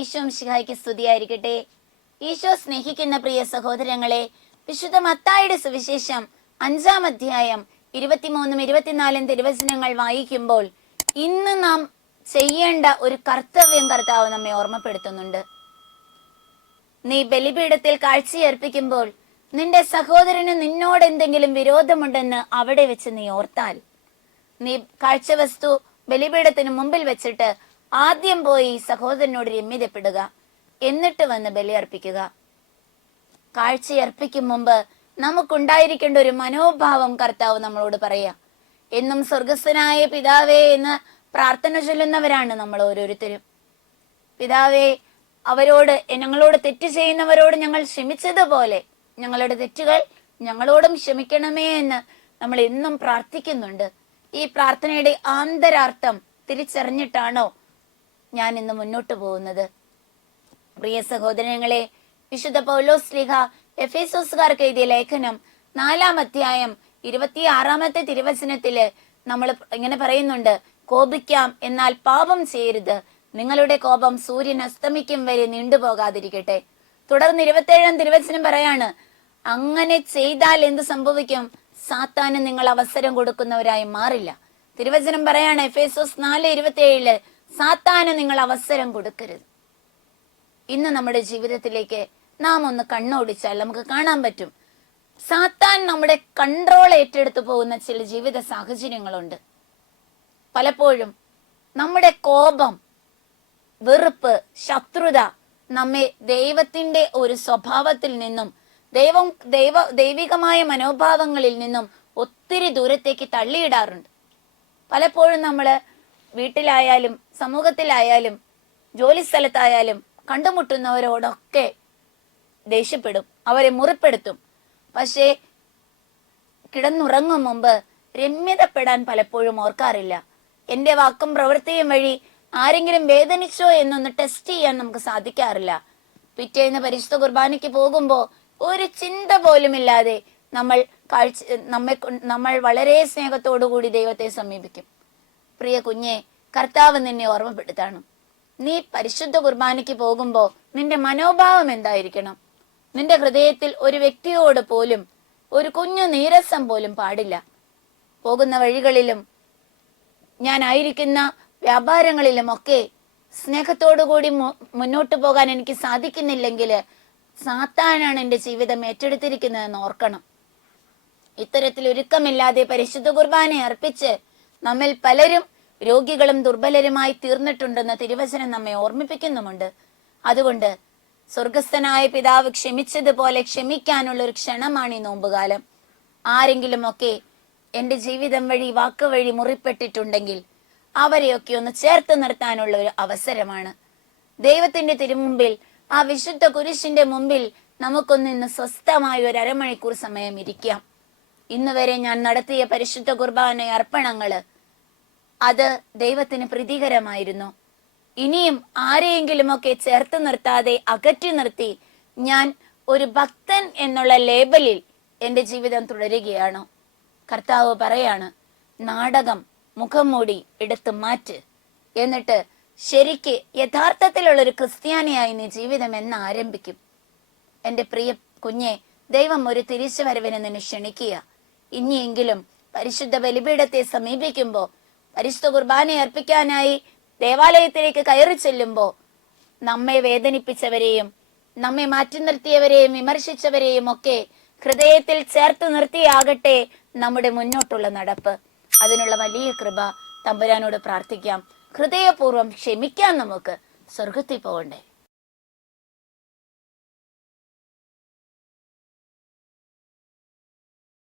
ഈശോ മിശിഹായ്ക്ക് സ്തുതിയായിരിക്കട്ടെ. ഈശോ സ്നേഹിക്കുന്ന പ്രിയ സഹോദരങ്ങളെ, വിശുദ്ധ മത്തായിയുടെ സുവിശേഷം 5-ാം അധ്യായം 23-ഉം 24-ഉം തിരുവചനങ്ങൾ വായിക്കുമ്പോൾ ഇന്ന് നാം ചെയ്യേണ്ട ഒരു കർത്തവ്യം കർത്താവ് നമ്മെ ഓർമ്മപ്പെടുത്തുന്നുണ്ട്. നീ ബലിപീഠത്തിൽ കാഴ്ചയർപ്പിക്കുമ്പോൾ നിന്റെ സഹോദരന് നിന്നോട് എന്തെങ്കിലും വിരോധമുണ്ടെന്ന് അവിടെ വെച്ച് നീ ഓർത്താൽ, നീ കാഴ്ചവസ്തു ബലിപീഠത്തിന് മുമ്പിൽ വെച്ചിട്ട് ആദ്യം പോയി സഹോദരനോട് രമ്യതപ്പെടുക, എന്നിട്ട് വന്ന് ബലിയർപ്പിക്കുക. കാഴ്ചയർപ്പിക്കും മുമ്പ് നമുക്കുണ്ടായിരിക്കേണ്ട ഒരു മനോഭാവം കർത്താവ് നമ്മളോട് പറയാ. എന്നും സ്വർഗസ്ഥനായ പിതാവേ എന്ന് പ്രാർത്ഥന ചൊല്ലുന്നവരാണ് നമ്മൾ ഓരോരുത്തരും. പിതാവേ, അവരോട് ഞങ്ങളോട് തെറ്റ് ചെയ്യുന്നവരോട് ഞങ്ങൾ ക്ഷമിച്ചതുപോലെ ഞങ്ങളുടെ തെറ്റുകൾ ഞങ്ങളോടും ക്ഷമിക്കണമേ എന്ന് നമ്മൾ എന്നും പ്രാർത്ഥിക്കുന്നുണ്ട്. ഈ പ്രാർത്ഥനയുടെ ആന്തരാർത്ഥം തിരിച്ചറിഞ്ഞിട്ടാണോ ഞാൻ ഇന്ന് മുന്നോട്ട് പോകുന്നത്? പ്രിയ സഹോദരങ്ങളെ, വിശുദ്ധ പൗലോസ് ശ്ലീഹ എഫേസോസുകാർക്ക് എഴുതിയ ലേഖനം 4-ാം അധ്യായം 26-ാമത്തെ തിരുവചനത്തില് നമ്മൾ ഇങ്ങനെ പറയുന്നുണ്ട്: കോപിക്കാം, എന്നാൽ പാപം ചെയ്യരുത്. നിങ്ങളുടെ കോപം സൂര്യൻ അസ്തമിക്കും വരെ നീണ്ടുപോകാതിരിക്കട്ടെ. തുടർന്ന് 27-ാം തിരുവചനം പറയാണ്, അങ്ങനെ ചെയ്താൽ എന്ത് സംഭവിക്കും? സാത്താന് നിങ്ങൾ അവസരം കൊടുക്കുന്നവരായി മാറില്ല. തിരുവചനം പറയാണ് എഫേസോസ് 4:27, സാത്താന് നിങ്ങൾ അവസരം കൊടുക്കരുത്. ഇന്ന് നമ്മുടെ ജീവിതത്തിലേക്ക് നാം ഒന്ന് കണ്ണോടിച്ചാൽ നമുക്ക് കാണാൻ പറ്റും, സാത്താൻ നമ്മുടെ കൺട്രോൾ ഏറ്റെടുത്തു പോകുന്ന ചില ജീവിത സാഹചര്യങ്ങളുണ്ട്. പലപ്പോഴും നമ്മുടെ കോപം, വെറുപ്പ്, ശത്രുത നമ്മെ ദൈവത്തിന്റെ ഒരു സ്വഭാവത്തിൽ നിന്നും ദൈവികമായ മനോഭാവങ്ങളിൽ നിന്നും ഒത്തിരി ദൂരത്തേക്ക് തള്ളിയിടാറുണ്ട്. പലപ്പോഴും നമ്മള് വീട്ടിലായാലും സമൂഹത്തിലായാലും ജോലി സ്ഥലത്തായാലും കണ്ടുമുട്ടുന്നവരോടൊക്കെ ദേഷ്യപ്പെടും, അവരെ മുറിപ്പെടുത്തും. പക്ഷേ കിടന്നുറങ്ങും മുമ്പ് രമ്യതപ്പെടാൻ പലപ്പോഴും ഓർക്കാറില്ല. എന്റെ വാക്കും പ്രവൃത്തിയും വഴി ആരെങ്കിലും വേദനിച്ചോ എന്നൊന്ന് ടെസ്റ്റ് ചെയ്യാൻ നമുക്ക് സാധിക്കാറില്ല. പിറ്റേന്ന് പരിശുദ്ധ കുർബാനയ്ക്ക് പോകുമ്പോ ഒരു ചിന്ത പോലുമില്ലാതെ നമ്മൾ വളരെ സ്നേഹത്തോടു കൂടി ദൈവത്തെ സമീപിക്കും. പ്രിയ കുഞ്ഞെ, കർത്താവ് നിന്നെ ഓർമ്മപ്പെടുത്താണ്. നീ പരിശുദ്ധ കുർബാനയ്ക്ക് പോകുമ്പോ നിന്റെ മനോഭാവം എന്തായിരിക്കണം? നിന്റെ ഹൃദയത്തിൽ ഒരു വ്യക്തിയോട് പോലും ഒരു കുഞ്ഞു നീരസം പോലും പാടില്ല. പോകുന്ന വഴികളിലും ഞാനായിരിക്കുന്ന വ്യാപാരങ്ങളിലും ഒക്കെ സ്നേഹത്തോടുകൂടി മുന്നോട്ട് പോകാൻ എനിക്ക് സാധിക്കുന്നില്ലെങ്കിൽ സാത്താനാണ് എന്റെ ജീവിതം ഏറ്റെടുത്തിരിക്കുന്നതെന്ന് ഓർക്കണം. ഇത്തരത്തിൽ ഒരുക്കമില്ലാതെ പരിശുദ്ധ കുർബാന അർപ്പിച്ച് നമ്മിൽ പലരും രോഗികളും ദുർബലരുമായി തീർന്നിട്ടുണ്ടെന്ന് തിരുവചനം നമ്മെ ഓർമ്മിപ്പിക്കുന്നുമുണ്ട്. അതുകൊണ്ട് സ്വർഗസ്ഥനായ പിതാവ് ക്ഷമിച്ചതുപോലെ ക്ഷമിക്കാനുള്ള ഒരു ക്ഷണമാണ് ഈ നോമ്പുകാലം. ആരെങ്കിലും ഒക്കെ എന്റെ ജീവിതം വഴി വാക്ക് വഴി മുറിപ്പെട്ടിട്ടുണ്ടെങ്കിൽ അവരെയൊക്കെ ഒന്ന് ചേർത്ത് നിർത്താനുള്ള ഒരു അവസരമാണ്. ദൈവത്തിന്റെ തിരുമുമ്പിൽ, ആ വിശുദ്ധ കുരിശിന്റെ മുമ്പിൽ നമുക്കൊന്ന് ഇന്ന് സ്വസ്ഥമായ ഒരു അരമണിക്കൂർ സമയം ഇരിക്കാം. ഇന്ന് വരെ ഞാൻ നടത്തിയ പരിശുദ്ധ കുർബാന അർപ്പണങ്ങള് അത് ദൈവത്തിന് പ്രീതികരമായിരുന്നു. ഇനിയും ആരെയെങ്കിലും ഒക്കെ ചേർത്ത് നിർത്താതെ അകറ്റി നിർത്തി ഞാൻ ഒരു ഭക്തൻ എന്നുള്ള ലേബലിൽ എന്റെ ജീവിതം തുടരുകയാണോ? കർത്താവ് പറയാണ്, നാടകം മുഖം മൂടി എടുത്ത് മാറ്റ്, എന്നിട്ട് ശരിക്ക് യഥാർത്ഥത്തിലുള്ളൊരു ക്രിസ്ത്യാനിയായി നീ ജീവിതം എന്ന് ആരംഭിക്കും. എന്റെ പ്രിയ കുഞ്ഞെ, ദൈവം ഒരു തിരിച്ചുവരവിനെ നിന്നെ ക്ഷണിക്കുക. ഇനിയെങ്കിലും പരിശുദ്ധ ബലിപീഠത്തെ സമീപിക്കുമ്പോ, പരിശുദ്ധ കുർബാന അർപ്പിക്കാനായി ദേവാലയത്തിലേക്ക് കയറി ചെല്ലുമ്പോ നമ്മെ വേദനിപ്പിച്ചവരെയും നമ്മെ മാറ്റി നിർത്തിയവരെയും വിമർശിച്ചവരെയും ഒക്കെ ഹൃദയത്തിൽ ചേർത്ത് നിർത്തിയാകട്ടെ നമ്മുടെ മുന്നോട്ടുള്ള നടപ്പ്. അതിനുള്ള വലിയ കൃപ തമ്പുരാനോട് പ്രാർത്ഥിക്കാം. ഹൃദയപൂർവ്വം ക്ഷമിക്കാൻ നമുക്ക് സ്വർഗത്തിൽ പോകണ്ടേ.